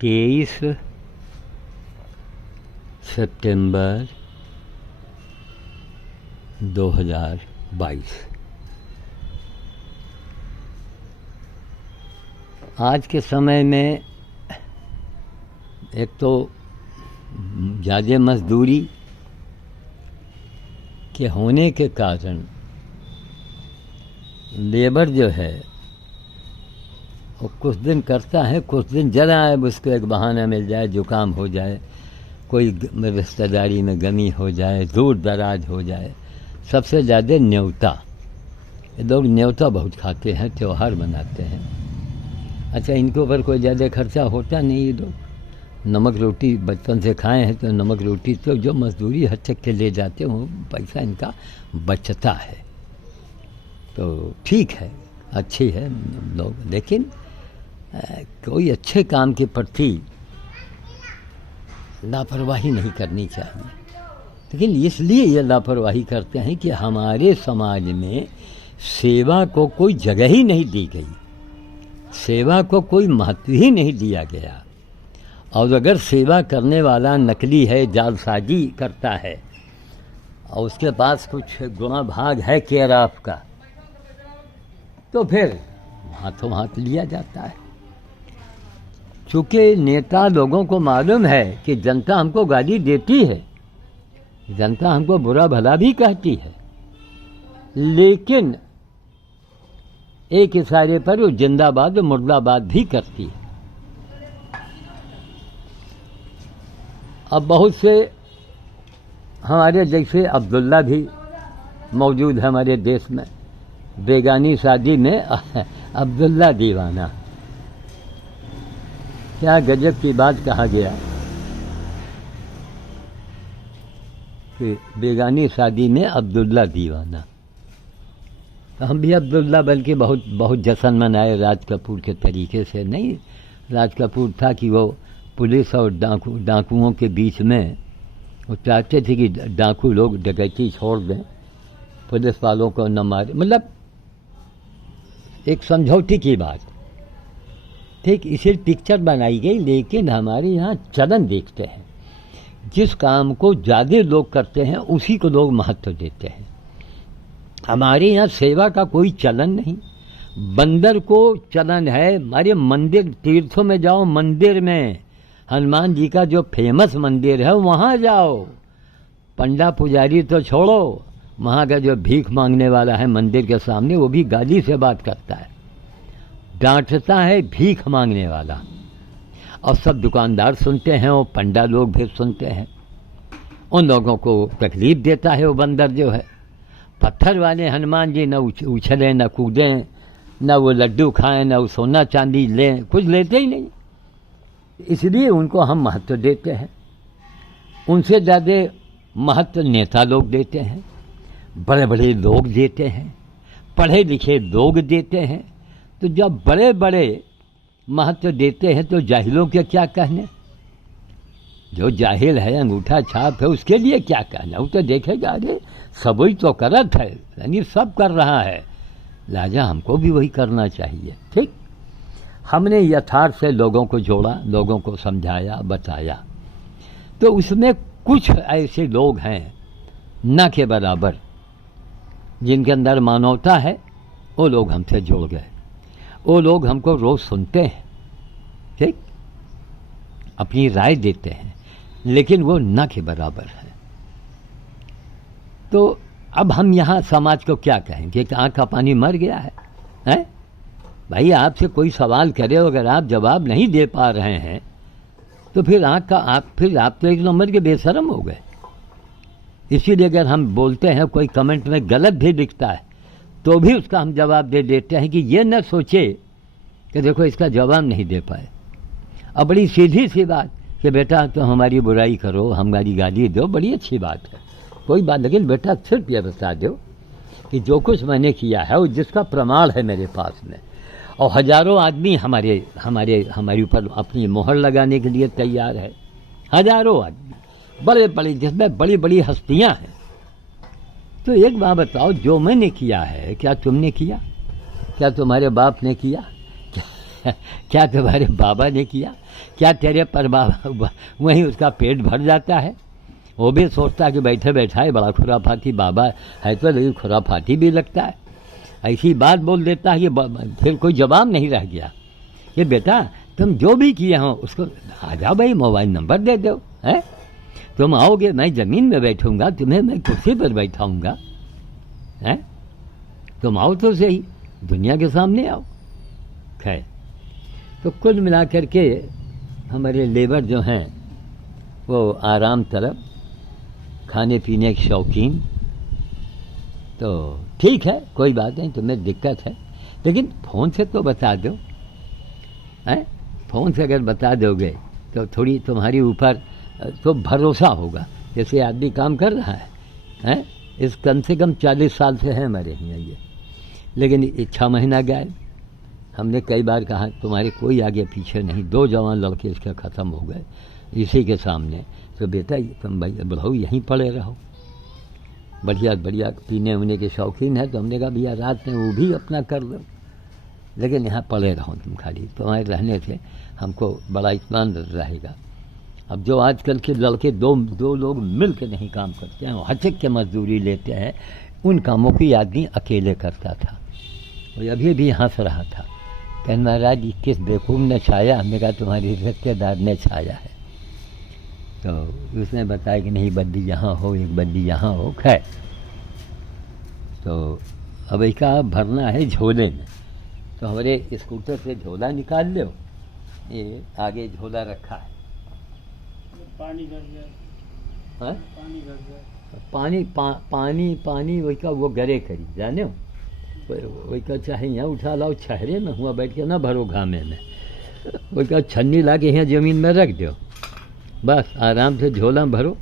23 सितंबर 2022। आज के समय में एक तो ज़्यादा मजदूरी के होने के कारण लेबर जो है वो कुछ दिन करता है, कुछ दिन जरा है उसको एक बहाना मिल जाए, जुकाम हो जाए, कोई रिश्तेदारी में गमी हो जाए, दूर दराज हो जाए। सबसे ज़्यादा न्योता, लोग न्योता बहुत खाते हैं, त्यौहार मनाते हैं। अच्छा, इनके ऊपर कोई ज़्यादा खर्चा होता नहीं। ये लोग नमक रोटी बचपन से खाए हैं, तो नमक रोटी तो जो मजदूरी हचक के ले जाते हो पैसा इनका बचता है, तो ठीक है, अच्छी है लोग। लेकिन कोई अच्छे काम के प्रति लापरवाही नहीं करनी चाहिए। लेकिन इसलिए ये लापरवाही करते हैं कि हमारे समाज में सेवा को कोई जगह ही नहीं दी गई, सेवा को कोई महत्व ही नहीं दिया गया। और अगर सेवा करने वाला नकली है, जालसाजी करता है और उसके पास कुछ गुणा भाग है केयर ऑफ का, तो फिर हाथों हाथ लिया जाता है। चूँकि नेता लोगों को मालूम है कि जनता हमको गाली देती है, जनता हमको बुरा भला भी कहती है, लेकिन एक इशारे पर वो जिंदाबाद मुर्दाबाद भी करती है। अब बहुत से हमारे जैसे अब्दुल्ला भी मौजूद है हमारे देश में। बेगानी शादी में अब्दुल्ला दीवाना, क्या गजब की बात कहा गया कि बेगानी शादी में अब्दुल्ला दीवाना। तो हम भी अब्दुल्ला बल्कि बहुत बहुत जश्न मनाए राज कपूर के तरीके से नहीं। राज कपूर था कि वो पुलिस और डाकुओं के बीच में वो चाहते थे कि डाकू लोग डकैती छोड़ दें, पुलिस वालों को न मारे, मतलब एक समझौते की बात। ठीक इसी पिक्चर बनाई गई। लेकिन हमारे यहाँ चलन देखते हैं, जिस काम को ज़्यादा लोग करते हैं उसी को लोग महत्व देते हैं। हमारे यहाँ सेवा का कोई चलन नहीं। बंदर को चलन है, हमारे मंदिर तीर्थों में जाओ, मंदिर में हनुमान जी का जो फेमस मंदिर है वहाँ जाओ, पंडा पुजारी तो छोड़ो, वहाँ का जो भीख मांगने वाला है मंदिर के सामने वो भी गाली से बात करता है, डांटता है भीख मांगने वाला। और सब दुकानदार सुनते हैं, वो पंडा लोग भी सुनते हैं, उन लोगों को तकलीफ देता है वो बंदर जो है। पत्थर वाले हनुमान जी न उछलें, न कूदें, न वो लड्डू खाएं, न वो सोना चांदी लें, कुछ लेते ही नहीं। इसलिए उनको हम महत्व देते हैं। उनसे ज़्यादा महत्व नेता लोग देते हैं, बड़े बड़े लोग देते हैं, पढ़े लिखे लोग देते हैं। तो जब बड़े बड़े महत्व देते हैं तो जाहिलों के क्या कहने? जो जाहिल है, अंगूठा छाप है, उसके लिए क्या कहना? वो तो देखेगा अरे सब ही तो करत है, यानी सब कर रहा है, लिहाजा हमको भी वही करना चाहिए। ठीक, हमने यथार्थ से लोगों को जोड़ा, लोगों को समझाया, बताया। तो उसमें कुछ ऐसे लोग हैं न के बराबर, जिनके अंदर मानवता है, वो लोग हमसे जुड़ गए। वो लोग हमको रोज़ सुनते हैं, ठीक, अपनी राय देते हैं, लेकिन वो न के बराबर है। तो अब हम यहाँ समाज को क्या कहेंगे कि आँख का पानी मर गया है, हैं? भाई आपसे कोई सवाल करे, अगर आप जवाब नहीं दे पा रहे हैं तो फिर आप तो एक नंबर के बेशरम हो गए। इसीलिए अगर हम बोलते हैं, कोई कमेंट में गलत भी लिखता है तो भी उसका हम जवाब दे देते हैं कि ये न सोचे कि देखो इसका जवाब नहीं दे पाए। अब बड़ी सीधी सी बात कि बेटा तो हमारी बुराई करो, हमारी गाली दो, बड़ी अच्छी बात है, कोई बात, लेकिन बेटा सिर्फ ये बता दो कि जो कुछ मैंने किया है वो जिसका प्रमाण है मेरे पास में, और हजारों आदमी हमारे ऊपर अपनी मोहर लगाने के लिए तैयार है, हजारों आदमी, बड़े बड़े, जिसमें बड़ी बड़ी हस्तियां हैं। तो एक बात बताओ, जो मैंने किया है क्या तुमने किया? क्या तुम्हारे बाप ने किया? क्या तुम्हारे बाबा ने किया? क्या तेरे पर बाबा वहीं उसका पेट भर जाता है? वो भी सोचता है कि बैठे बैठा है बड़ा खुराफाती बाबा है, तो लेकिन खुराफाती भी लगता है। ऐसी बात बोल देता है कि फिर कोई जवाब नहीं रह गया कि बेटा तुम जो भी किए हो उसको आ जाओ भाई, मोबाइल नंबर दे दो, है तुम आओगे मैं ज़मीन में बैठूंगा, तुम्हें मैं कुर्सी पर बैठाऊंगा, हैं तुम आओ तो सही, दुनिया के सामने आओ। खैर, तो कुल मिलाकर के हमारे लेबर जो हैं वो आराम तलब, खाने पीने के शौकीन, तो ठीक है कोई बात नहीं, तुम्हें दिक्कत है लेकिन फ़ोन से तो बता दो, हैं फ़ोन से अगर बता दोगे तो थोड़ी तुम्हारी ऊपर तो भरोसा होगा। जैसे आदमी काम कर रहा है, हैं इस कम से कम 40 साल से है हमारे यहाँ ये, लेकिन 6 महीना गायब। हमने कई बार कहा तुम्हारे कोई आगे पीछे नहीं, 2 जवान लड़के इसके ख़त्म हो गए इसी के सामने, तो बेटा तुम भाई बढ़ो यहीं पड़े रहो। बढ़िया बढ़िया पीने उने के शौकीन है, तो हमने कहा भैया रात में वो भी अपना कर लो, लेकिन यहाँ पड़े रहो तुम खाली, तुम्हारे रहने से हमको बड़ा इत्मीनान रहेगा। अब जो आजकल के लड़के दो लोग मिल के नहीं काम करते हैं, हचक के मजदूरी लेते हैं, उन कामों की आदमी अकेले करता था। और अभी भी हंस रहा था, कहने महाराज जी किस बेवकूफ़ ने छाया? हमने कहा तुम्हारी रिश्तेदार ने छाया है। तो उसने बताया कि नहीं बद्दी यहाँ हो, एक बद्दी यहाँ हो। खैर, तो अब इसका भरना है झोले में, तो हमारे स्कूटर से झोला निकाल लो, ये आगे झोला रखा है। पानी भर गया, हाँ? पानी भर गया, पानी वही का वो गरे करी जाने हो, वही का चाहे यहाँ उठा लाओ, छहरे में हुआ बैठ के ना भरो घामे में, वही का छन्नी ला के यहाँ ज़मीन में रख दो, बस आराम से झोला भरो।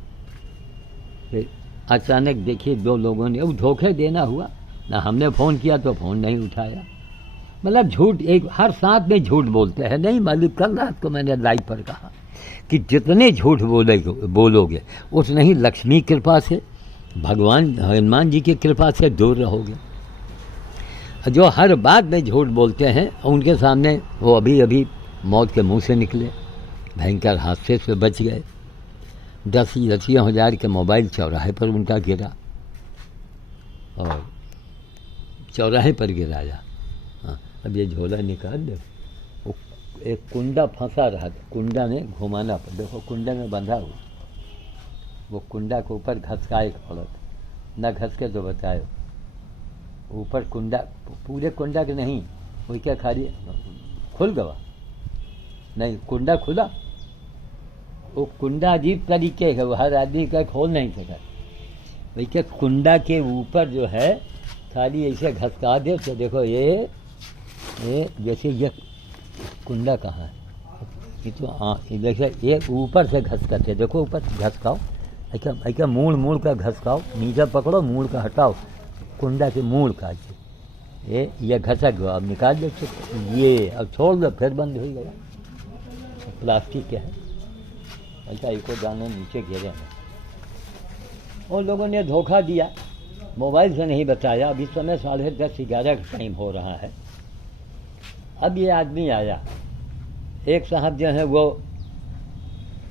फिर अचानक देखिए 2 लोगों ने, वो धोखे देना हुआ ना, हमने फ़ोन किया तो फ़ोन नहीं उठाया। मतलब झूठ, एक हर साथ में झूठ बोलते हैं। नहीं मालूम, कल रात को मैंने लाइव पर कहा कि जितने झूठ बोलोगे उतने ही लक्ष्मी कृपा से, भगवान हनुमान जी की कृपा से दूर रहोगे। जो हर बात में झूठ बोलते हैं उनके सामने वो अभी अभी मौत के मुंह से निकले, भयंकर हादसे से बच गए। 10 हज़ार के मोबाइल चौराहे पर उनका गिरा, और चौराहे पर गिराया। हाँ, अब ये झोला निकाल दो, एक कुंडा फंसा रहा था, कुंडा में घुमाना पर, देखो कुंडे में बंधा हुआ, वो कुंडा के ऊपर घसकाए औरत, न घस के तो बताए ऊपर कुंडा, पूरे कुंडा के नहीं, वही क्या खाली खुल गया नहीं, कुंडा खुला। वो कुंडा अजीब तरीके का, वो हर आदमी का खोल नहीं सका। वही क्या कुंडा के ऊपर जो है खाली ऐसे घसका दे तो देखो ये जैसे ये कुंडा कहाँ है, ये तो देखिए ये ऊपर से घसकते, देखो ऊपर घसकाओ, ऐसा मूल का घसकाओ, नीचे पकड़ो, मूल का हटाओ, कुंडा के मूल का ये घसक गया। अब निकाल दो ये, अब छोड़ दो, फिर बंद हो गया। प्लास्टिक के है, ऐसा एक दाना नीचे गिरे हैं। और लोगों ने धोखा दिया, मोबाइल से नहीं बताया। अभी समय 10:30-11 का टाइम हो रहा है। अब ये आदमी आया, एक साहब जो है वो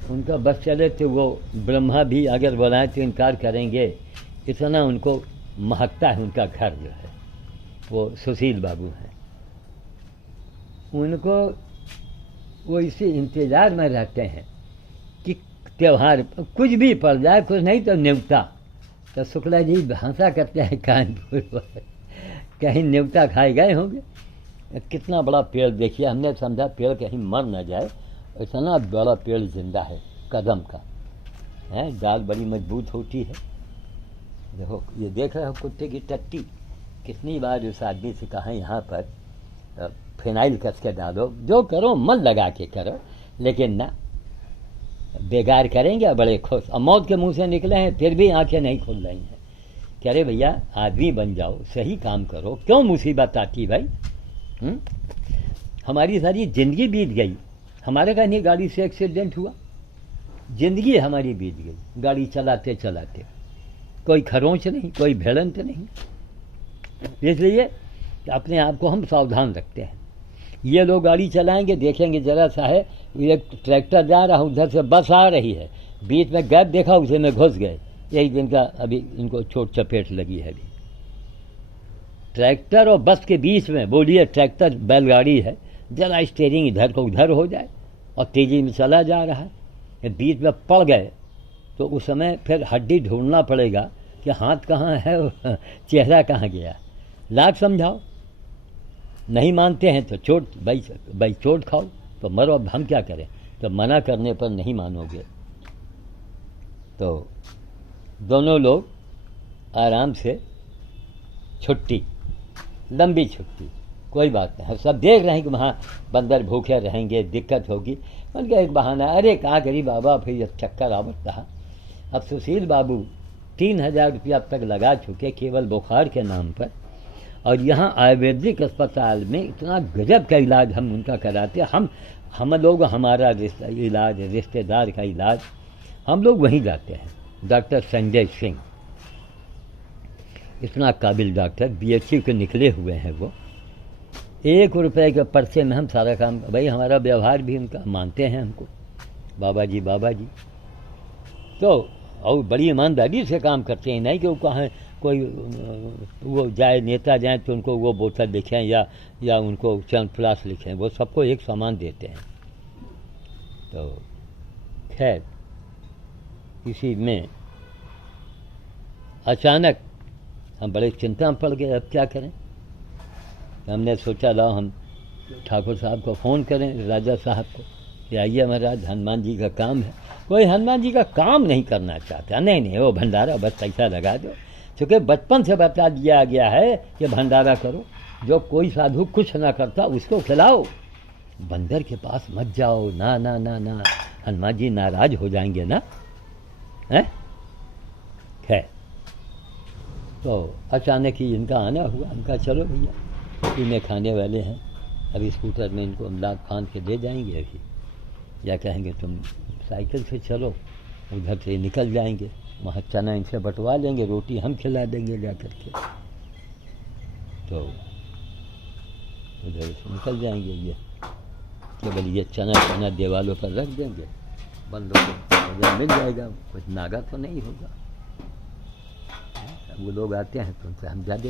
उनका बस चले थे, वो ब्रह्मा भी अगर बुलाएं तो इनकार करेंगे, इतना उनको महकता है उनका घर जो है, वो सुशील बाबू हैं। उनको वो इसी इंतज़ार में रहते हैं कि त्यौहार कुछ भी पड़ जाए, कुछ नहीं तो न्योता। तो शुक्ला जी हंसा करते हैं कानपुर, कहीं न्योता खाए गए होंगे। कितना बड़ा पेड़ देखिए, हमने समझा पेड़ कहीं मर न जाए, इतना बड़ा पेड़ जिंदा है, कदम का है, डाल बड़ी मजबूत होती है। देखो ये देख रहे हो कुत्ते की टट्टी, कितनी बार उस आदमी से कहा यहाँ पर फिनाइल कस के डालो, जो करो मन लगा के करो, लेकिन ना बेकार करेंगे और बड़े खुश। और मौत के मुंह से निकले हैं फिर भी आंखें नहीं खुल रही हैं। कह रहे भैया आदमी बन जाओ, सही काम करो, क्यों मुसीबत आती भाई? हमारी सारी ज़िंदगी बीत गई, हमारे का नहीं गाड़ी से एक्सीडेंट हुआ, ज़िंदगी हमारी बीत गई गाड़ी चलाते चलाते, कोई खरोंच नहीं, कोई भिड़ंत नहीं। इसलिए अपने आप को हम सावधान रखते हैं। ये लोग गाड़ी चलाएंगे, देखेंगे जरा सा है एक ट्रैक्टर जा रहा, उधर से बस आ रही है, बीच में गैप देखा, उसे में घुस गए। यही दिन का अभी इनको चोट चपेट लगी है। अभी ट्रैक्टर और बस के बीच में, बोलिए ट्रैक्टर बैलगाड़ी है, जरा स्टीयरिंग इधर को उधर हो जाए और तेज़ी में चला जा रहा है, बीच में पड़ गए तो उस समय फिर हड्डी ढूंढना पड़ेगा कि हाथ कहाँ है और चेहरा कहाँ गया। लाख समझाओ, नहीं मानते हैं तो चोट, भाई चोट खाओ तो मरो, अब हम क्या करें। तो मना करने पर नहीं मानोगे। तो दोनों लोग आराम से छुट्टी, लंबी छुट्टी, कोई बात नहीं, सब देख रहे हैं कि वहाँ बंदर भूखे रहेंगे, दिक्कत होगी। उनका एक बहाना, अरे कहाँ करी बाबा, फिर चक्कर आवत रहा। अब सुशील बाबू 3000 रुपया अब तक लगा चुके केवल बुखार के नाम पर, और यहाँ आयुर्वेदिक अस्पताल में इतना गजब का इलाज हम उनका कराते। हम लोग, हमारा इलाज, रिश्तेदार का इलाज, हम लोग वहीं जाते हैं। डॉक्टर संजय सिंह, इतना काबिल डॉक्टर, BHU के निकले हुए हैं वो। 1 रुपये के पर्चे में हम सारा काम, भाई हमारा व्यवहार भी उनका, मानते हैं हमको, बाबा जी बाबा जी। तो और बड़ी ईमानदारी से काम करते हैं, नहीं कि वो कहाँ कोई वो जाए, नेता जाए तो उनको वो बोतल लिखें या उनको च्यवनप्राश लिखें, वो सबको एक सामान देते हैं। तो खैर इसी में अचानक हम बड़े चिंता में पड़ गए, अब क्या करें। हमने सोचा लाओ हम ठाकुर साहब को फ़ोन करें, राजा साहब को, कि आइए महाराज हनुमान जी का काम है। कोई हनुमान जी का काम नहीं करना चाहता, नहीं वो भंडारा बस पैसा लगा दो, क्योंकि बचपन से बता दिया गया है कि भंडारा करो, जो कोई साधु कुछ ना करता उसको खिलाओ, बंदर के पास मत जाओ, ना ना ना ना, हनुमान जी नाराज हो जाएंगे ना, हैं। खैर तो अचानक ही इनका आना हुआ। इनका चलो भैया इन्हें खाने वाले हैं, अभी स्कूटर में इनको लाद फांद के ले जाएंगे अभी, या कहेंगे तुम साइकिल से चलो, उधर से निकल जाएंगे, वहाँ चना इनसे बंटवा लेंगे, रोटी हम खिला देंगे जा कर के। तो उधर से निकल जाएंगे, ये केवल ये चना दीवालों पर रख देंगे, बंदों को मिल जाएगा, कुछ नागा तो नहीं होगा। वो लोग आते हैं तो उनसे हम जाते,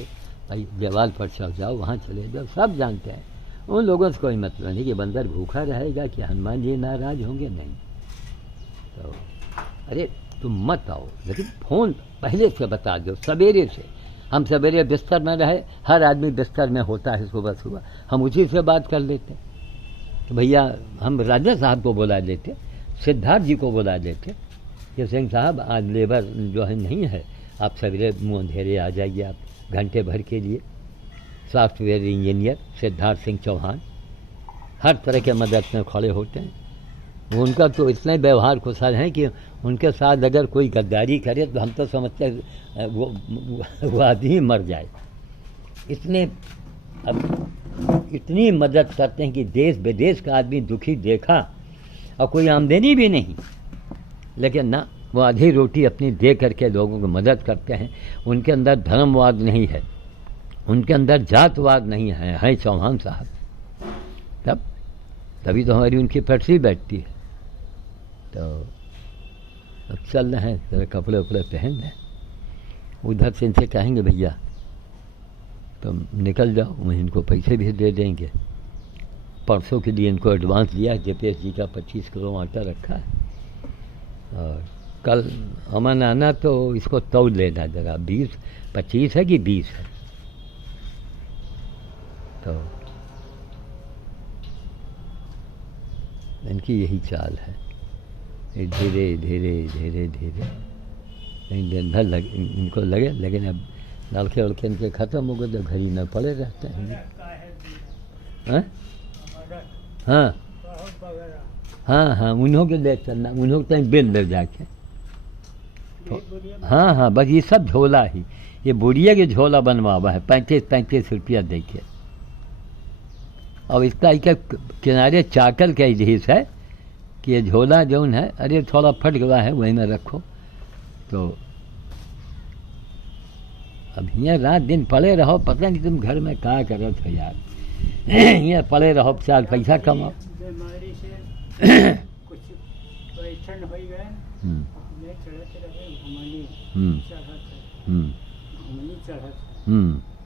भाई दीवार पर चढ़ जाओ, वहाँ चले जाओ, सब जानते हैं। उन लोगों से कोई मतलब नहीं कि बंदर भूखा रहेगा कि हनुमान जी नाराज होंगे, नहीं। तो अरे तुम मत आओ, लेकिन फ़ोन पहले से बता दो, सवेरे से। हम सवेरे बिस्तर में रहे, हर आदमी बिस्तर में होता है सुबह सुबह, हम उसी से बात कर लेते। तो भैया हम राजा साहब को बुला लेते, सिद्धार्थ जी को बुला लेते कि सिंह साहब आज लेबर जो है नहीं है, आप सवेरे मुँह अंधेरे आ जाइए, आप घंटे भर के लिए। सॉफ्टवेयर इंजीनियर सिद्धार्थ सिंह चौहान हर तरह के मदद में खड़े होते हैं। उनका तो इतने व्यवहार कुशल हैं कि उनके साथ अगर कोई गद्दारी करे तो हम तो समझते हैं वो आदमी मर जाए। इतनी मदद करते हैं कि देश विदेश का आदमी दुखी देखा और कोई आमदनी भी नहीं, लेकिन ना, वो आधी रोटी अपनी दे करके लोगों को मदद करते हैं। उनके अंदर धर्मवाद नहीं है, उनके अंदर जातवाद नहीं है चौहान साहब। तभी तो हमारी उनकी पटरी बैठती है। तो अब चल रहे हैं, जरा कपड़े उपड़े पहन लें, उधर से इनसे कहेंगे भैया तुम निकल जाओ, वहीं इनको पैसे भी दे देंगे। परसों के लिए इनको एडवांस दिया है, JPS जी का 25 किलो आटा रखा है, और कल अमन आना तो इसको तौल लेना जरा, 25 है कि 20 है। तो इनकी यही चाल है, धीरे धीरे धीरे धीरे नहीं दिन भर इनको लगे, लेकिन अब नलके उलके इनके ख़त्म हो गए तो घड़ी में पड़े रहते हैं। हाँ हाँ हाँ, उन्हों के ले चलना, उन्हों के बिल ले जाके। तो हाँ, बस ये सब झोला ही, ये बुढ़िया के झोला बनवा हुआ है 35 रुपया दे के। और इसका एक किनारे चाकल का हिस्सा है कि ये झोला जौन है, अरे थोड़ा फट गया है, वहीं में रखो। तो अब यहाँ रात दिन पड़े रहो, पता नहीं तुम घर में क्या करो थे यार। ये पड़े रहो, 4 पैसा कमाओ। बीमारी से कुछ पैसा हो गए, अपने चढ़ते रहे, घुमनी चढ़त, घुमनी चढ़त,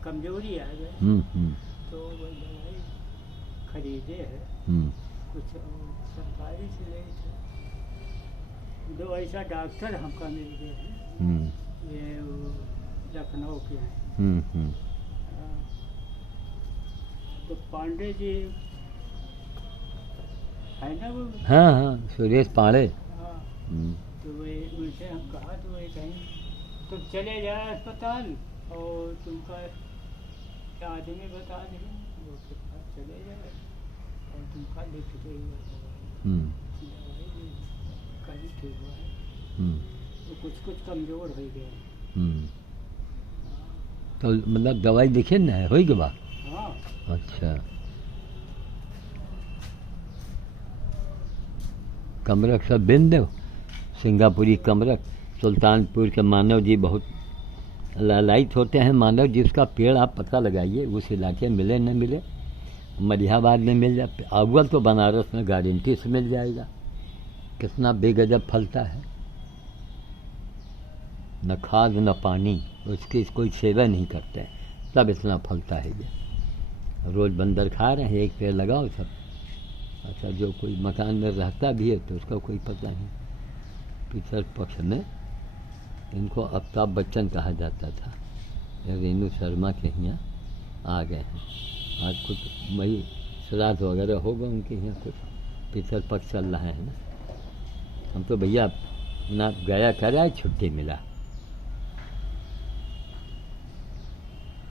कमजोरी आ गई, तो वो दवाई खरीदे है, कुछ सरकारी से ले थे। 2 ऐसा डॉक्टर हमका मिल गए हैं, ये लखनऊ के हैं। तो पांडे जी है ना वो, हाँ, सुरेश पांडे। हाँ, तो वे उनसे हम कहा, तो वे कहीं तुम चले जाए अस्पताल और तुमका आदमी बता दें, वो के पास चले जाए और तुमका लिख देगा कहीं ठीक हुआ है, तो कुछ कमजोर हो गया। तो मतलब दवाई दिखे ना हो के बाद? हाँ। अच्छा, कमरक सब बिन दो, सिंगापुरी कमरक। सुल्तानपुर के मानव जी बहुत लालायित होते हैं। मानव जी उसका पेड़ आप पता लगाइए, उस इलाके में मिले न मिले, मलिहाबाद में मिल जाए, अव्वल तो बनारस में गारंटी से मिल जाएगा। कितना बेगजब फलता है, न खाद न पानी, उसकी कोई सेवा नहीं करते हैं, तब इतना फलता है ये। रोज़ बंदर खा रहे हैं, एक पेड़ लगाओ सब। अच्छा, जो कोई मकान में रहता भी है तो उसका कोई पता नहीं। पितर पक्ष में इनको अमिताभ बच्चन कहा जाता था, रेणु शर्मा के यहाँ आ गए हैं। आज कुछ वही श्राद्ध वगैरह होगा उनके यहाँ, कुछ पितर पक्ष चल रहा है ना। हम तो भैया ना गया करा, छुट्टी मिला,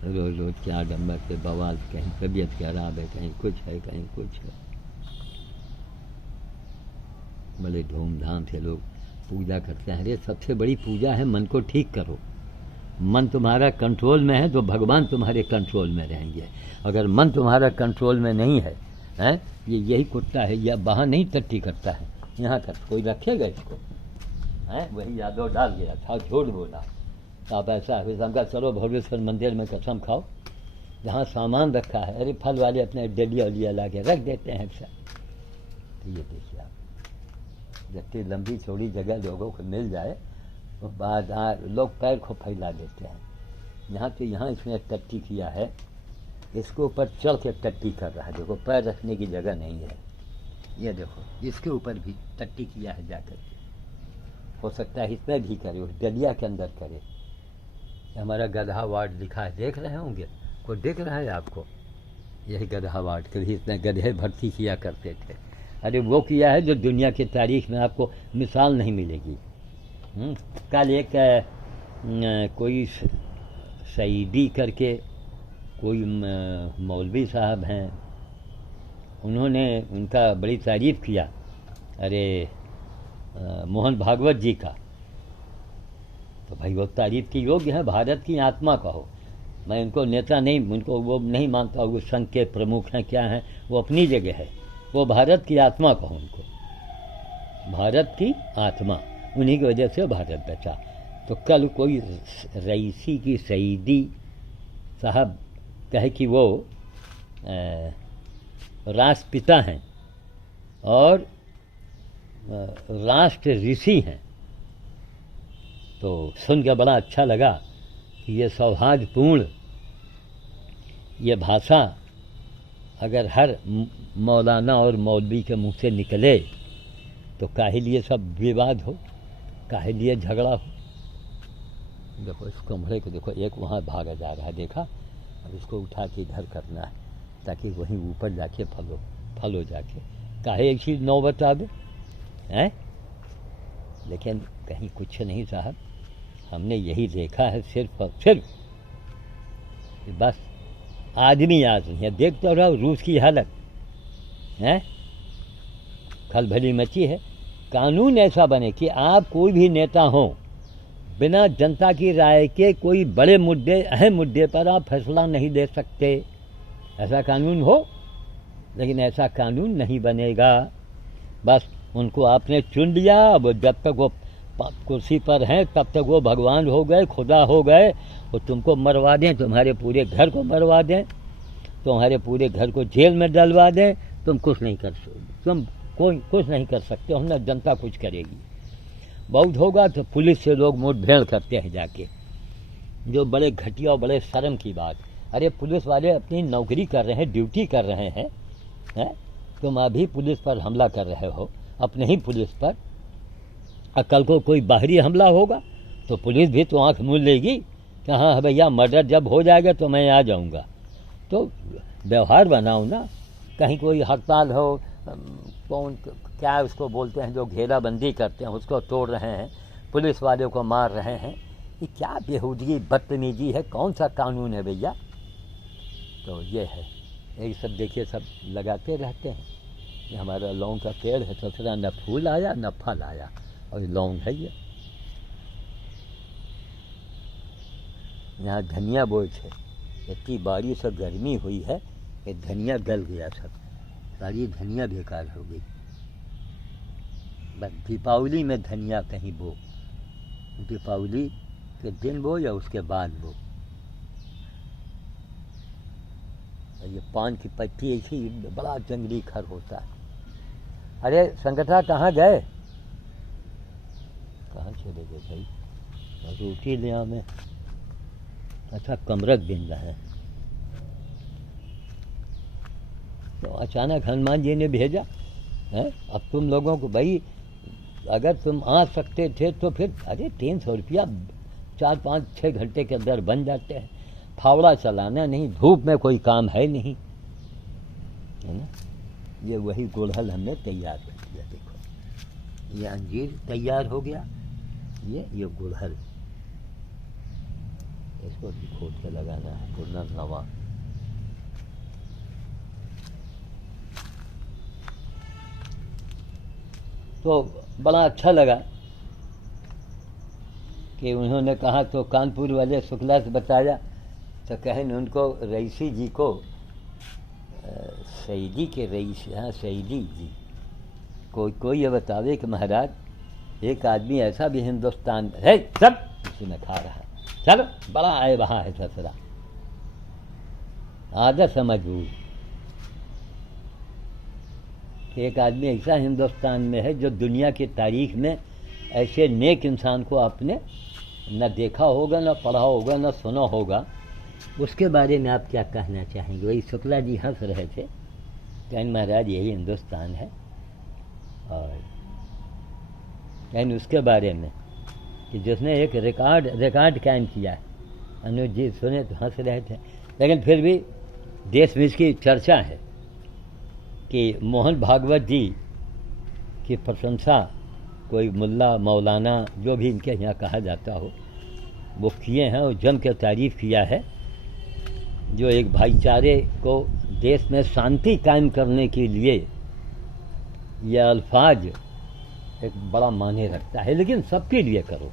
रोज रोज के आडम्बर से बवाल, कहीं तबीयत खराब है, कहीं कुछ है, कहीं कुछ है। बड़े धूमधाम से लोग पूजा करते हैं। अरे सबसे बड़ी पूजा है मन को ठीक करो। मन तुम्हारा कंट्रोल में है तो भगवान तुम्हारे कंट्रोल में रहेंगे। अगर मन तुम्हारा कंट्रोल में नहीं है, हैं, ये यही कुत्ता है, या वहाँ नहीं टट्टी करता है, यहाँ तक कोई रखेगा इसको, हैं? वही यादव डाल गया था, झूठ बोला। तो आप ऐसा है समझा, चलो भोलेश्वर मंदिर में कसम खाओ, जहाँ सामान रखा है, अरे फल वाले अपने डलिया उलिया ला के रख देते हैं अक्सर। तो ये देखिए आप, जितनी लंबी चौड़ी जगह लोगों को मिल जाए तो बाद लोग पैर को फैला देते हैं। यहाँ तो यहाँ इसने टट्टी किया है, इसके ऊपर चढ़ के टट्टी कर रहा है। देखो पैर रखने की जगह नहीं है, ये देखो इसके ऊपर भी टट्टी किया है जाकर के। हो सकता है इसमें भी करे, उस डलिया के अंदर करे। हमारा गधा वार्ड लिखा है, देख रहे होंगे, कोई दिख रहा है आपको? यही गधा वार्ड, कभी इतने गधे भर्ती किया करते थे। अरे वो किया है जो दुनिया की तारीख में आपको मिसाल नहीं मिलेगी। कल एक कोई सईदी करके कोई मौलवी साहब हैं, उन्होंने उनका बड़ी तारीफ़ किया, अरे मोहन भागवत जी का। तो भाई वो तारीफ़ की योग्य है, भारत की आत्मा कहो। मैं उनको नेता नहीं, उनको वो नहीं मानता, वो संघ के प्रमुख हैं, क्या हैं, वो अपनी जगह है। वो भारत की आत्मा कहो उनको, भारत की आत्मा, उन्हीं की वजह से भारत बचा। तो कल कोई रईसी की सईदी साहब कहे कि वो राष्ट्रपिता हैं और राष्ट्र ऋषि हैं, तो सुन के बड़ा अच्छा लगा कि ये सौहार्दपूर्ण ये भाषा अगर हर मौलाना और मौलवी के मुंह से निकले तो काहे लिए सब विवाद हो, काहे लिए झगड़ा हो। देखो इस कमरे को देखो, एक वहाँ भागा जा रहा है, देखा, अब इसको उठा के इधर करना है ताकि वहीं ऊपर जाके फलो जाके, काहे एक चीज़ नौ बता दे हैं। लेकिन कहीं कुछ नहीं साहब, हमने यही देखा है सिर्फ और सिर्फ कि बस आदमी आज नहीं है। देख तो रहो रूस की हालत है, खलबली मची है। कानून ऐसा बने कि आप कोई भी नेता हो, बिना जनता की राय के कोई बड़े मुद्दे, अहम मुद्दे पर आप फैसला नहीं दे सकते, ऐसा कानून हो। लेकिन ऐसा कानून नहीं बनेगा। बस उनको आपने चुन लिया, अब जब तक वो कुर्सी पर हैं तब तक वो भगवान हो गए, खुदा हो गए, और तुमको मरवा दें, तुम्हारे पूरे घर को मरवा दें, तुम्हारे पूरे घर को जेल में डलवा दें, तुम कुछ नहीं कर सकते, तुम कोई कुछ नहीं कर सकते हो, ना जनता कुछ करेगी। बहुत होगा तो पुलिस से लोग मुठभेड़ करते हैं जाके, जो बड़े घटिया और बड़े शर्म की बात। अरे पुलिस वाले अपनी नौकरी कर रहे हैं, ड्यूटी कर रहे हैं, तुम अभी पुलिस पर हमला कर रहे हो, अपने ही पुलिस पर। कल को कोई बाहरी हमला होगा तो पुलिस भी तो आंख मूंद लेगी कि हाँ भैया मर्डर जब हो जाएगा तो मैं आ जाऊंगा। तो व्यवहार बनाओ ना। कहीं कोई हड़ताल हो, कौन क्या उसको बोलते हैं जो घेराबंदी करते हैं, उसको तोड़ रहे हैं, पुलिस वाले को मार रहे हैं, ये क्या बेहूदगी बदतमीजी है, कौन सा कानून है भैया। तो ये है, यही सब देखिए सब लगाते रहते हैं। ये हमारा लौंग का पेड़ है, ससुरा न फूल आया न फल आया, और लौंग है ये। यहाँ धनिया बोए थे, इतनी बारिश और गर्मी हुई है कि धनिया गल गया, सब सारी धनिया बेकार हो गई। बस दीपावली में धनिया कहीं बो, दीपावली के दिन बो या उसके बाद बो। ये पान की पत्ती ऐसी बड़ा जंगली खर होता है। अरे संगठा कहाँ गए, कहाँ चले गए भाई, रोटी ले आ में। अच्छा कमरक बिन रहा है। तो अचानक हनुमान जी ने भेजा है, अब तुम लोगों को भाई अगर तुम आ सकते थे तो फिर अरे 300 रुपया 4-5-6 घंटे के अंदर बन जाते हैं। फावड़ा चलाना नहीं, धूप में कोई काम है नहीं, है ना। ये वही गुड़हल हमने तैयार कर दिया, देखो ये अंजीर तैयार हो गया, ये गुड़हल, इसको भी खोद के लगाना है, पुनर्नवा। तो बड़ा अच्छा लगा कि उन्होंने कहा, तो कानपुर वाले शुक्ला से बताया तो कहें उनको रईसी जी को, सईदी के रईस, हाँ सईदी जी, कोई ये बतावे कि महाराज एक आदमी ऐसा भी हिंदुस्तान है, सब इसी में खा रहा है, चलो बड़ा आए वहाँ है ससुरा, आदर समझू कि एक आदमी ऐसा हिंदुस्तान में है जो दुनिया की तारीख में ऐसे नेक इंसान को आपने न देखा होगा, न पढ़ा होगा, न सुना होगा। उसके बारे में आप क्या कहना चाहेंगे। वही शुक्ला जी हंस रहे थे, कहन महाराज यही हिंदुस्तान है। और कहन उसके बारे में कि जिसने एक रिकॉर्ड कायम किया है, अनुज जी सुने तो हंस रहे थे, लेकिन फिर भी देश में इसकी चर्चा है कि मोहन भागवत जी की प्रशंसा कोई मुल्ला मौलाना जो भी इनके यहाँ कहा जाता हो वो किए हैं, और जम के तारीफ़ किया है, जो एक भाईचारे को देश में शांति कायम करने के लिए यह अल्फाज एक बड़ा मायने रखता है। लेकिन सबके लिए करो,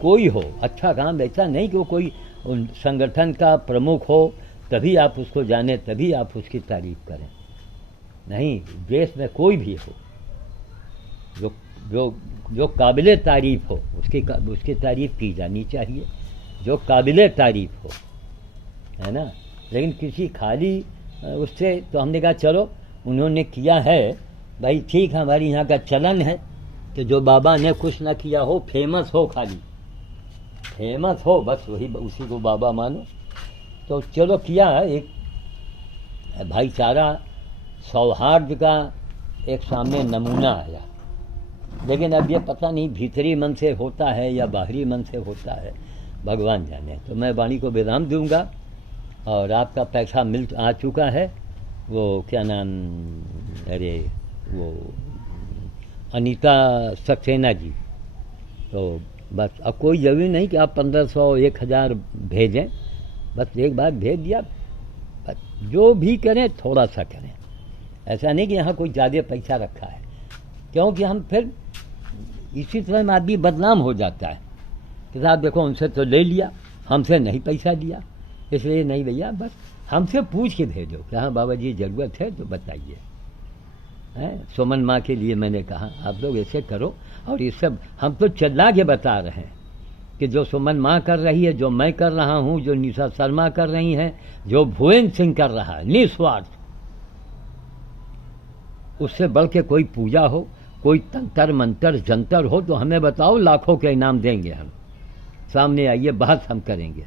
कोई हो अच्छा काम, ऐसा नहीं कि वो कोई संगठन का प्रमुख हो तभी आप उसको जाने, तभी आप उसकी तारीफ़ करें, नहीं, देश में कोई भी हो जो जो जो काबिले तारीफ़ हो उसकी तारीफ़ की जानी चाहिए, जो काबिले तारीफ़ हो, है ना। लेकिन किसी खाली उससे तो हमने कहा चलो उन्होंने किया है भाई ठीक, हमारी यहाँ का चलन है कि जो बाबा ने कुछ ना किया हो, फेमस हो, खाली फेमस हो, बस वही उसी को बाबा मानो। तो चलो किया, एक भाईचारा सौहार्द का एक सामने नमूना आया। लेकिन अब ये पता नहीं भीतरी मन से होता है या बाहरी मन से होता है, भगवान जाने। तो मैं वाणी को विराम दूंगा, और आपका पैसा मिल आ चुका है, वो क्या नाम, अरे वो अनीता सक्सेना जी। तो बस अब कोई ज़रूरी नहीं कि आप 1500-1000 भेजें, बस एक बार भेज दिया, बस जो भी करें थोड़ा सा करें, ऐसा नहीं कि यहाँ कोई ज़्यादा पैसा रखा है, क्योंकि हम फिर इसी तरह में आदमी बदनाम हो जाता है कि साहब देखो उनसे तो ले लिया, हमसे नहीं पैसा दिया, इसलिए नहीं भैया बस हमसे पूछ के भेजो कि हाँ बाबा जी ज़रूरत है तो बताइए। सुमन माँ के लिए मैंने कहा आप लोग ऐसे करो, और ये सब हम तो चिल्ला के बता रहे हैं कि जो सुमन माँ कर रही है, जो मैं कर रहा हूँ, जो निशा शर्मा कर रही हैं, जो भुवन सिंह कर रहा है, निस्वार्थ, उससे बढ़ के कोई पूजा हो, कोई तंत्र मंत्र जंतर हो तो हमें बताओ, लाखों के इनाम देंगे हम। सामने आइए, बात हम करेंगे।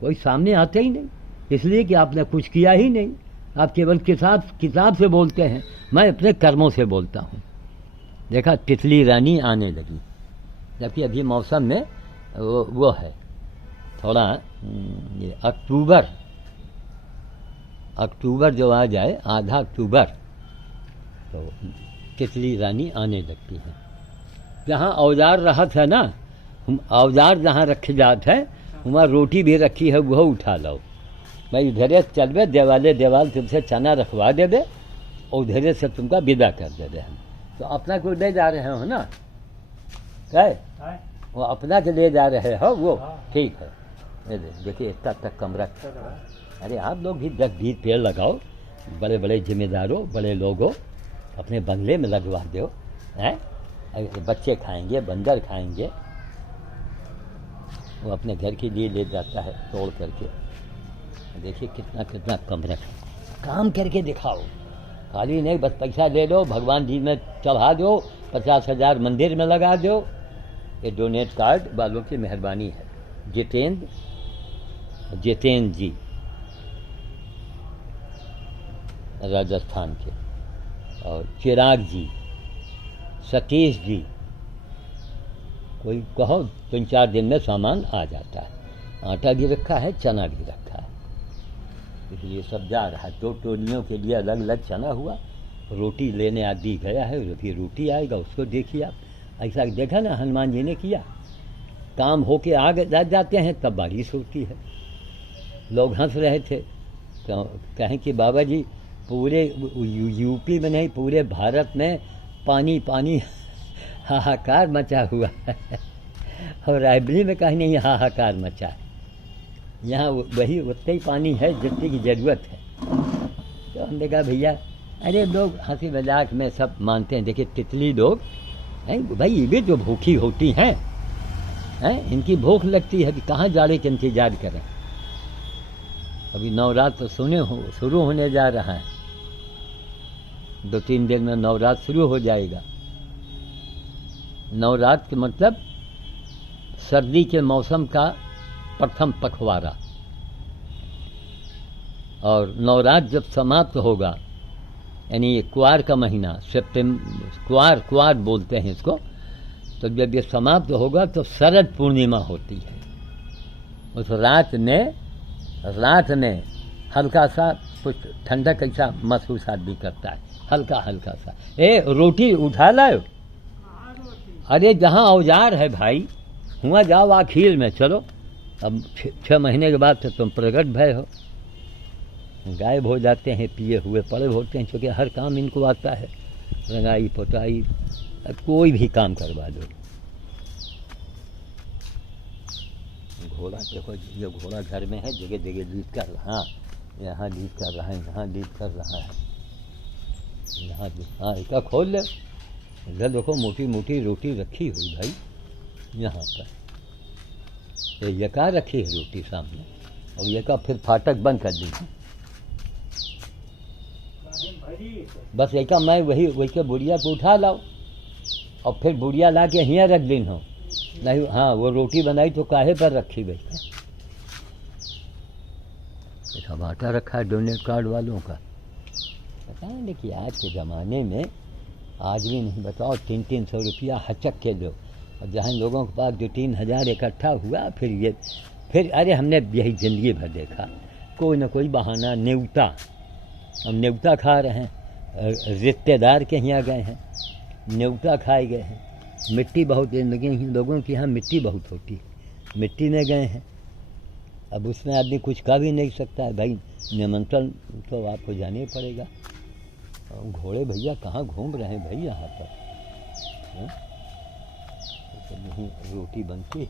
कोई सामने आते ही नहीं, इसलिए कि आपने कुछ किया ही नहीं। आप केवल किताब से बोलते हैं, मैं अपने कर्मों से बोलता हूँ। देखा, तितली रानी आने लगी, जबकि अभी मौसम में वो है थोड़ा ये अक्टूबर जो आ जाए, आधा अक्टूबर, तो तितली रानी आने लगती है। जहाँ औजार रहत है ना, औजार जहाँ रखे जात है, वहाँ रोटी भी रखी है, वह उठा लो भाई। उधरे चलबे, देवाल तुमसे चना रखवा देबे और उधरे से तुमका विदा कर देबे हम। तो अपना को ले जा रहे हो ना, है वो अपना के ले जा रहे हो, वो ठीक है। देखिए इतना तक कमरा, अरे आप लोग भी 10-20 पेड़ लगाओ, बड़े बड़े जिम्मेदारों, बड़े लोगों, अपने बंगले में लगवा दो, हैं? बच्चे खाएंगे, बंदर खाएंगे। वो अपने घर के लिए ले जाता है तोड़ करके। देखिए कितना कम रख, काम करके दिखाओ, खाली नहीं बस पैसा ले लो, भगवान जी में चढ़ा दो, 50,000 मंदिर में लगा दो। ये डोनेट कार्ड वालों की मेहरबानी है। जितेंद्र जी राजस्थान के, और चिराग जी, सतीश जी, कोई कहो 3-4 दिन में सामान आ जाता है। आटा भी रखा है, चना भी रखा है, इसलिए सब जा रहा है। 2 टोलियों के लिए अलग अलग चना हुआ, रोटी लेने आदि गया है, फिर रोटी आएगा, उसको देखिए आप। ऐसा देखा ना हनुमान जी ने किया, काम होके आगे जाते हैं तब बारिश होती है। लोग हंस रहे थे, तो कहें कि बाबा जी पूरे यूपी में नहीं, पूरे भारत में पानी पानी हाहाकार मचा हुआ है। और रायबरेली में कहीं नहीं हाहाकार मचा है, यहाँ वही उतना ही पानी है जितनी की ज़रूरत है। तो हमने कहा भैया, अरे लोग हंसी मजाक में सब मानते हैं। देखिए तितली लोग हैं भाई, ये भी जो भूखी होती हैं, इनकी भूख लगती है कि कहाँ जाड़े के इंतजार करें। अभी नवरात्र शुरू होने जा रहा है, 2-3 दिन में नवरात्र शुरू हो जाएगा। नवरात्र मतलब सर्दी के मौसम का प्रथम पखवाड़ा, और नवरात्र जब समाप्त होगा, यानी ये कुआर का महीना, सितंबर, कुआर बोलते हैं इसको, तो जब ये समाप्त होगा तो शरद पूर्णिमा होती है। उस रात में हल्का सा कुछ ठंडक ऐसा महसूस आदमी करता है, हल्का सा। रोटी उठा लाओ, अरे जहाँ औजार है भाई, हुआ जाओ आखिर में, चलो। अब 6 महीने के बाद तो तुम प्रकट भय हो, गायब हो जाते हैं, पिए हुए पड़े होते हैं, क्योंकि हर काम इनको आता है, रंगाई पोताई कोई भी काम करवा दो। घोड़ा देखो, ये घोड़ा घर में है, जगह जगह लीड कर रहा, यहाँ लीड कर रहा है, यहाँ लीड कर रहा है, यहाँ हाँ इसका खोल ले। इधर देखो मोटी मोटी रोटी रखी हुई भाई, यहाँ पर ये यका रखी है रोटी सामने, और यका फिर फाटक बंद कर दी। बस यका मैं वही के बुढ़िया को उठा लाओ, और फिर बुढ़िया ला के यहाँ रख दिन हो नहीं। हाँ वो रोटी बनाई तो काहे पर रखी भाई, सब आटा रखा है डोनेट कार्ड वालों का। पता है कि आज के ज़माने में आज भी नहीं, बताओ 300 रुपया हचक के दो, और जहाँ लोगों के पास 2-3 हज़ार इकट्ठा हुआ, फिर अरे हमने यही ज़िंदगी भर देखा, कोई ना कोई बहाना, न्योता, हम न्योता खा रहे हैं, रिश्तेदार के यहाँ गए हैं, न्योता खाए गए हैं। मिट्टी बहुत लोगों के यहाँ मिट्टी बहुत होती है, मिट्टी में गए हैं। अब उसमें आदमी कुछ कह भी नहीं सकता है भाई, निमंत्रण तो आपको जाना ही पड़ेगा। घोड़े भैया कहाँ घूम रहे हैं भाई यहाँ पर, नहीं रोटी बनती है,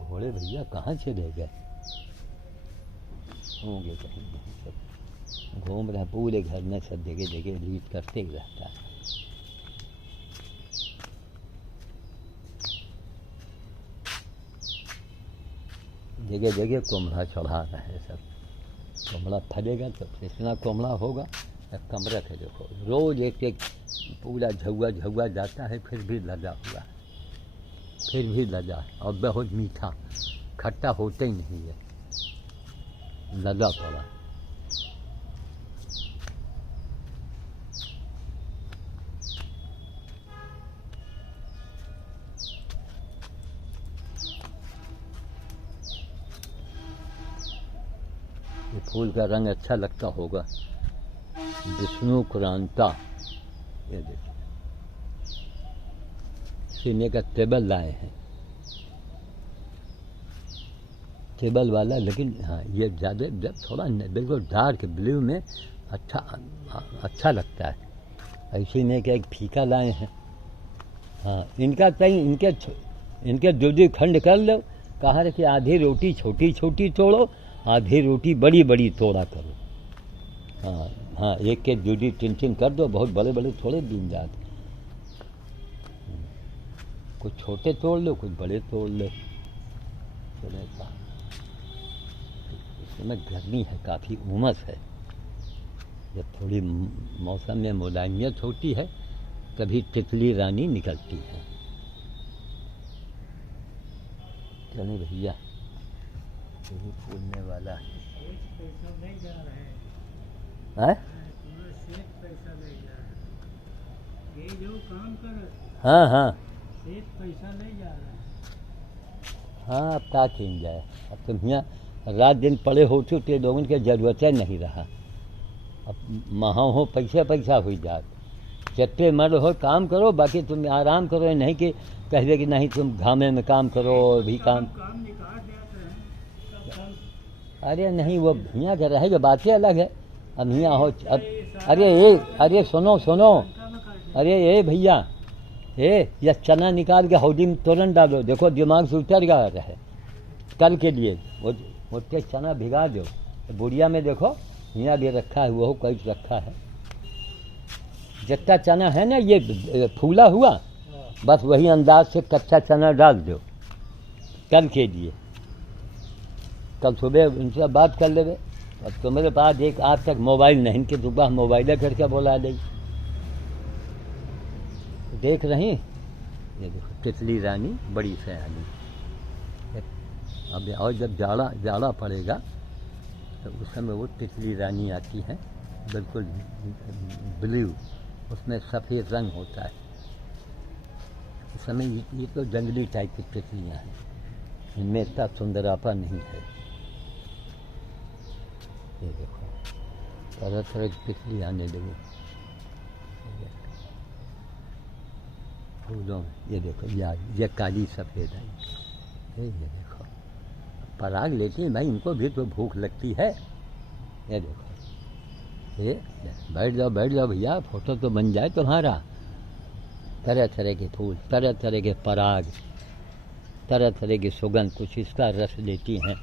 घोड़े भैया कहाँ से रह गए होंगे, कहीं सब घूम रहे हैं पूरे घर में, सब जगह जगह लीड करते ही रहता है। जगह जगह कोमड़ा चढ़ा रहे हैं सब। कोमड़ा फलेगा तो इतना कोमड़ा होगा। कमरत है देखो, रोज एक एक पूरा झुआ झुआ जाता है, फिर भी लगा हुआ है, फिर भी लगा है, और बहुत मीठा, खट्टा होता ही नहीं है, लगा पड़ा। ये फूल का रंग अच्छा लगता होगा, विष्णु क्रांता। ये देखिए सीने का टेबल लाए हैं, टेबल वाला, लेकिन हाँ ये ज़्यादा जब थोड़ा बिल्कुल डार्क ब्लू में अच्छा लगता है। ऐसे नहीं कि एक फीका लाए हैं। हाँ इनका कहीं इनके दो खंड कर लो, कहा कि आधी रोटी छोटी छोटी तोड़ो, आधी रोटी बड़ी बड़ी तोड़ा करो। हाँ हाँ, एक के दूधी तीन तीन कर दो, बहुत बड़े बड़े थोड़े दिन जाते। कुछ छोटे तोड़ लो, कुछ बड़े तोड़ लो। चलेगा। इसमें गर्मी है, काफ़ी उमस है। जब थोड़ी मौसम में मुलायमियत होती है तभी तितली रानी निकलती है। चले भैया, यही फूलने वाला है। हाँ हाँ पैसा नहीं जा रहा है। हाँ अब क्या किन जाए, अब तुम यहाँ रात दिन पड़े हो चुके, लोगों की जरूरत नहीं रहा। अब महा हो पैसा पैसा हुई जात, जितने मर्द हो काम करो, बाकी तुम आराम करो। नहीं कि कह दे कि नहीं तुम घामे में काम करो, भी काम निकाल देते हैं। अरे नहीं, वो भैया का रहेगा, बातें अलग है। अब भैया हो अब, अरे सुनो सुनो, अरे ये भैया ये चना निकाल के हौदी में तुरंत डालो, देखो दिमाग से उतर गया है कल के लिए। वो चना भिगा दो, बुढ़िया में देखो यहाँ भी रखा है, वो कई रखा है। जितना चना है ना ये फूला हुआ, बस वही अंदाज से कच्चा चना डाल दो कल के लिए। कल सुबह उनसे बात कर लेवे। अब तुम्हारे पास एक आज तक मोबाइल नहीं कि सुबह मोबाइल करके बोला दे। देख रही, ये देखो तितली रानी बड़ी सयानी। अब और जब जाड़ा पड़ेगा तो उस समय वो तितली रानी आती है, बिल्कुल ब्लू, उसमें सफ़ेद रंग होता है। इस समय ये तो जंगली टाइप की तितलियाँ हैं, इनमें इतना सुंदरापा नहीं है। ये देखो तरह तरह की तितली आने लगी फूलों में। ये देखो ये काली सफ़ेद है। ये देखो पराग लेती है भाई, इनको भी तो भूख लगती है। ये देखो, ये बैठ जाओ भैया, फोटो तो बन जाए तुम्हारा। तरह तरह के फूल, तरह तरह के पराग, तरह तरह की सुगंध, कुछ इसका रस लेती हैं,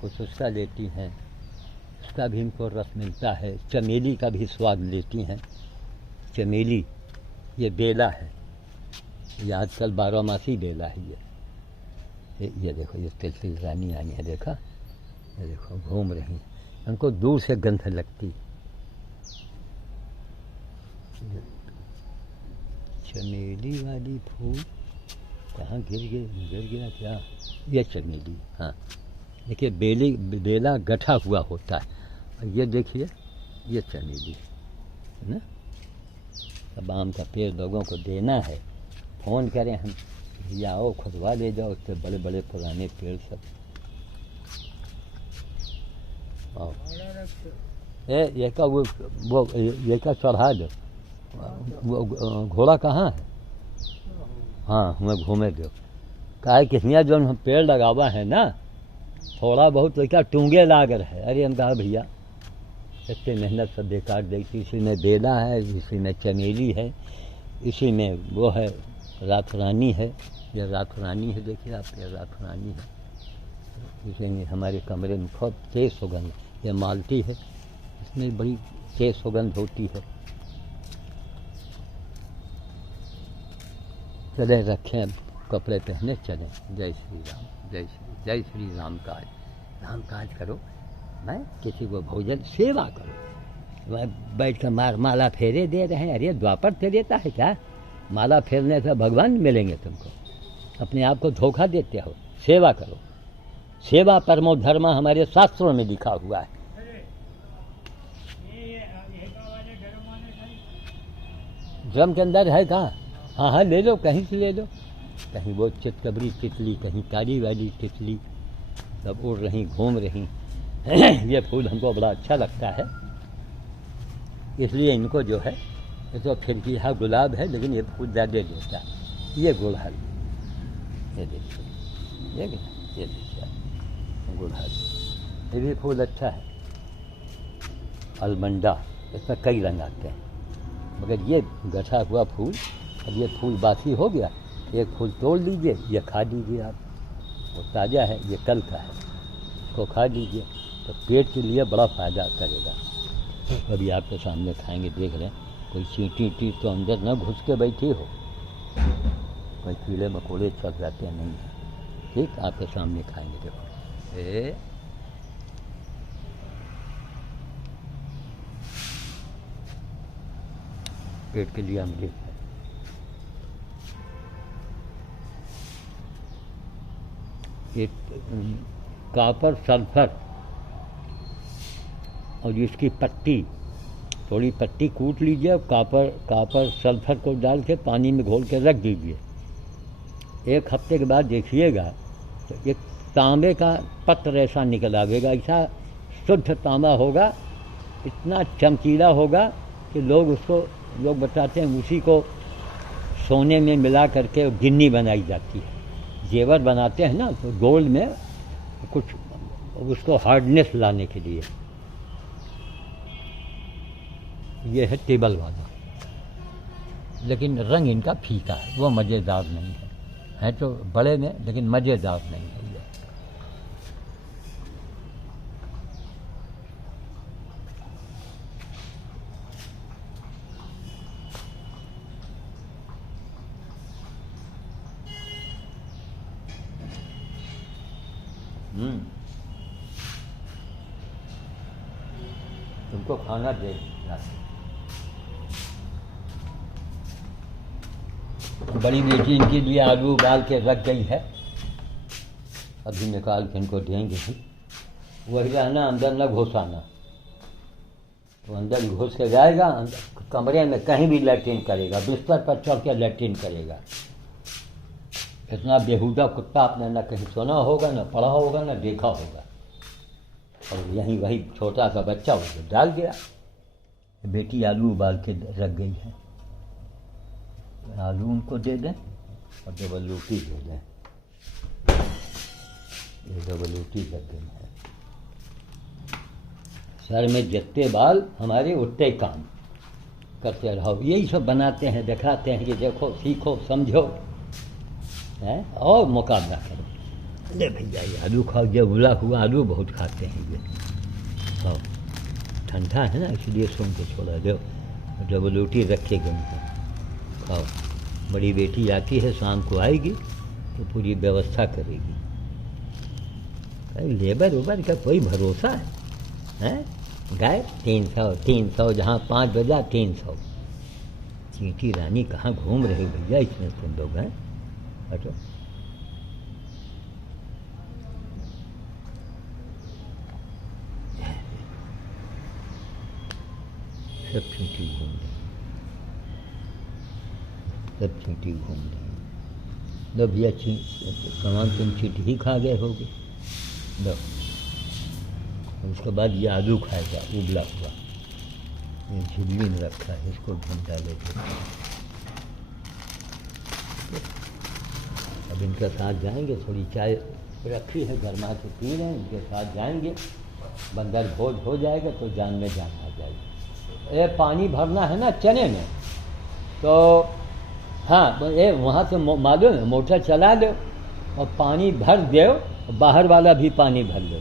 कुछ उसका लेती हैं, उसका भी इनको रस मिलता है। चमेली का भी स्वाद लेती हैं। चमेली ये बेला है, ये आजकल 12 मासी बेला है। ये देखो ये तितली रानी आई है, देखा, ये देखो घूम रही, उनको दूर से गंध लगती। चमेली वाली फूल कहाँ गिर गया क्या? ये चमेली, हाँ देखिए बेला गठा हुआ होता है। और ये देखिए ये चमेली है ना। अब आम का पेड़ लोगों को देना है, फ़ोन करें हम, या आओ खुदवा ले जाओ, उससे बड़े बड़े पुराने पेड़ सब। ये का वो ये का चढ़ा दो, वो घोड़ा कहाँ है? हाँ हमें घूमे दो। कहा कि हियाँ जो हम पेड़ लगावा है ना, थोड़ा बहुत तो क्या टूंगे लागर है। अरे हम कहा भैया इतनी मेहनत सब बेकार देखती। इसी में बेला है, इसी में चमेली है, इसी में वो है रात रानी है। ये रात रानी है, देखिए आप, ये रात रानी है। इसी में हमारे कमरे में बहुत तेज़ सुगंध, ये मालती है, इसमें बड़ी तेज़ सुगंध होती है। चले रखें, अब कपड़े पहने चलें। जय श्री राम, जय श्री राम। जय श्री राम काज, राम काज करो, मैं किसी को भोजन सेवा करो। वह बैठ कर माला फेरे दे रहे हैं, अरे द्वापर से देता है क्या? माला फेरने से भगवान मिलेंगे तुमको, अपने आप को धोखा देते हो। सेवा करो, सेवा परमो धर्म हमारे शास्त्रों में लिखा हुआ है। ड्रम के अंदर है कहाँ? हाँ हाँ ले लो, कहीं से ले लो। कहीं वो चितकबरी तितली, कहीं काली वाली तितली, सब उड़ रही, घूम रही। ये फूल हमको बड़ा अच्छा लगता है, इसलिए इनको जो है, ये तो फिर हाँ गुलाब है, लेकिन ये फूल ज़्यादा देता है। ये गुड़हल, ये देखिए, ये देखिए गुड़हल, ये भी फूल अच्छा है। अलमंडा, इसमें कई रंग आते हैं, मगर ये गठा हुआ फूल, अब ये फूल बासी हो गया, एक फूल तोड़ लीजिए, ये खा लीजिए आप, वो ताज़ा है, ये कल का है, इसको खा लीजिए तो पेट के लिए बड़ा फ़ायदा करेगा। अभी आपके सामने खाएंगे, देख रहे हैं, कोई चींटी टी तो अंदर न घुस के बैठी हो, कोई कीड़े मकोड़े चल जाते नहीं हैं। ठीक, आपके सामने खाएंगे, देखो पेट के लिए अमृत है। एक कापर सल्फर और इसकी पत्ती, थोड़ी पत्ती कूट लीजिए और कापर सल्फर को डाल के पानी में घोल के रख दीजिए। एक हफ्ते के बाद देखिएगा तो एक तांबे का पत्र ऐसा निकल आवेगा, ऐसा शुद्ध तांबा होगा, इतना चमकीला होगा कि लोग बताते हैं उसी को सोने में मिला करके गिन्नी बनाई जाती है। जेवर बनाते हैं ना, तो गोल्ड में कुछ उसको हार्डनेस लाने के लिए। ये है टेबल वाला, लेकिन रंग इनका फीका है, वो मज़ेदार नहीं है तो बड़े में, लेकिन मज़ेदार नहीं है ये। तुमको खाना दे, बड़ी बेटी इनके लिए आलू उबाल के रख गई है, अभी निकाल के इनको देंगे। वही रहना, अंदर न घुसाना, तो अंदर घुस के जाएगा, कमरे में कहीं भी लैट्रिन करेगा, बिस्तर पर चढ़ के लैट्रिन करेगा। इतना बेहुदा कुत्ता आपने न कहीं सुना होगा, न पढ़ा होगा, न देखा होगा। और यहीं वही छोटा सा बच्चा उसको डाल गया। बेटी आलू उबाल के रख गई है, आलू उनको दे दें और डबल रोटी दे दें। ये डबल रोटी लग गई है। सर में जितने बाल हमारे उतने काम करते रहो, यही सब बनाते हैं, दिखाते हैं कि देखो, सीखो, समझो, है और मुकाबला करो। ले भैया ये आलू खाओ, ये उबला हुआ आलू बहुत खाते हैं ये, खाओ, ठंडा है ना, इसलिए सुन के छोड़ा दो। डबल रोटी रखेगा उनको, खाओ। बड़ी बेटी आती है, शाम को आएगी तो पूरी व्यवस्था करेगी। लेबर उबर का कोई भरोसा है? गाय 300 जहाँ 5 बजा 300। चींटी रानी कहाँ घूम रही भैया, इसमें तुम लोग हैं? हटो। सब चींटी घूम रही, सब चींटी घूम रही। लो भैया, सामान तुम चींटी ही खा गए होगे। लो, उसके बाद ये आलू खाएगा उबला हुआ, ये झिल्ली में रखा है, इसको ढूंढ डालेगा। अब इनके साथ जाएंगे, थोड़ी चाय रखी है गरमा के पी रहे हैं, इनके साथ जाएंगे, बंदर भोज हो जाएगा तो जान में जान आ जाएगी। ये पानी भरना है ना चने में, तो हाँ ये वहाँ से मालूम है, मोटर चला दो और पानी भर दो, बाहर वाला भी पानी भर लो।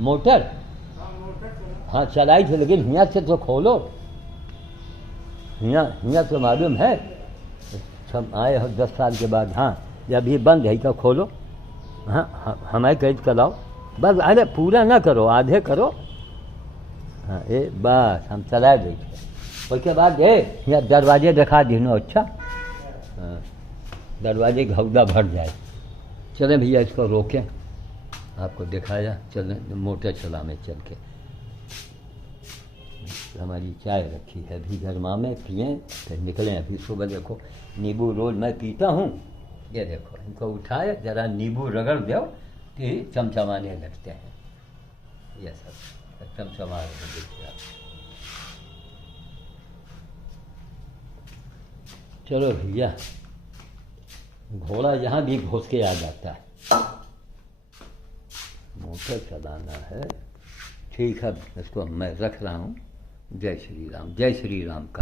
मोटर हाँ चलाई थी, लेकिन हिया से तो खोलो, हिया तो मालूम है, सब आए हो 10 साल के बाद। हाँ जब ये बंद है, का खोलो। हाँ, हमें कैद कराओ बस। अरे पूरा ना करो, आधे करो। हाँ, ये बस हम चला देंगे। उसके बाद ये दरवाजे दिखा दीनो। अच्छा, हाँ, दरवाजे घौदा भर जाए। चलें भैया, इसको रोकें, आपको दिखाया। चलें मोटर चला में चल के। हमारी चाय रखी है अभी गर्मा में, पिएँ फिर निकलें। अभी सुबह देखो नींबू रोज मैं पीता हूँ। ये देखो, इनको उठाए जरा नींबू रगड़ दो कि चमचमाने लगते हैं। ये सब चमचमा रहे देखिए आप। चलो भैया, घोड़ा यहाँ भी घुस के आ जाता है। मोटर चलाना है। ठीक है, इसको मैं रख रहा हूँ। जय श्री राम, जय श्री राम का।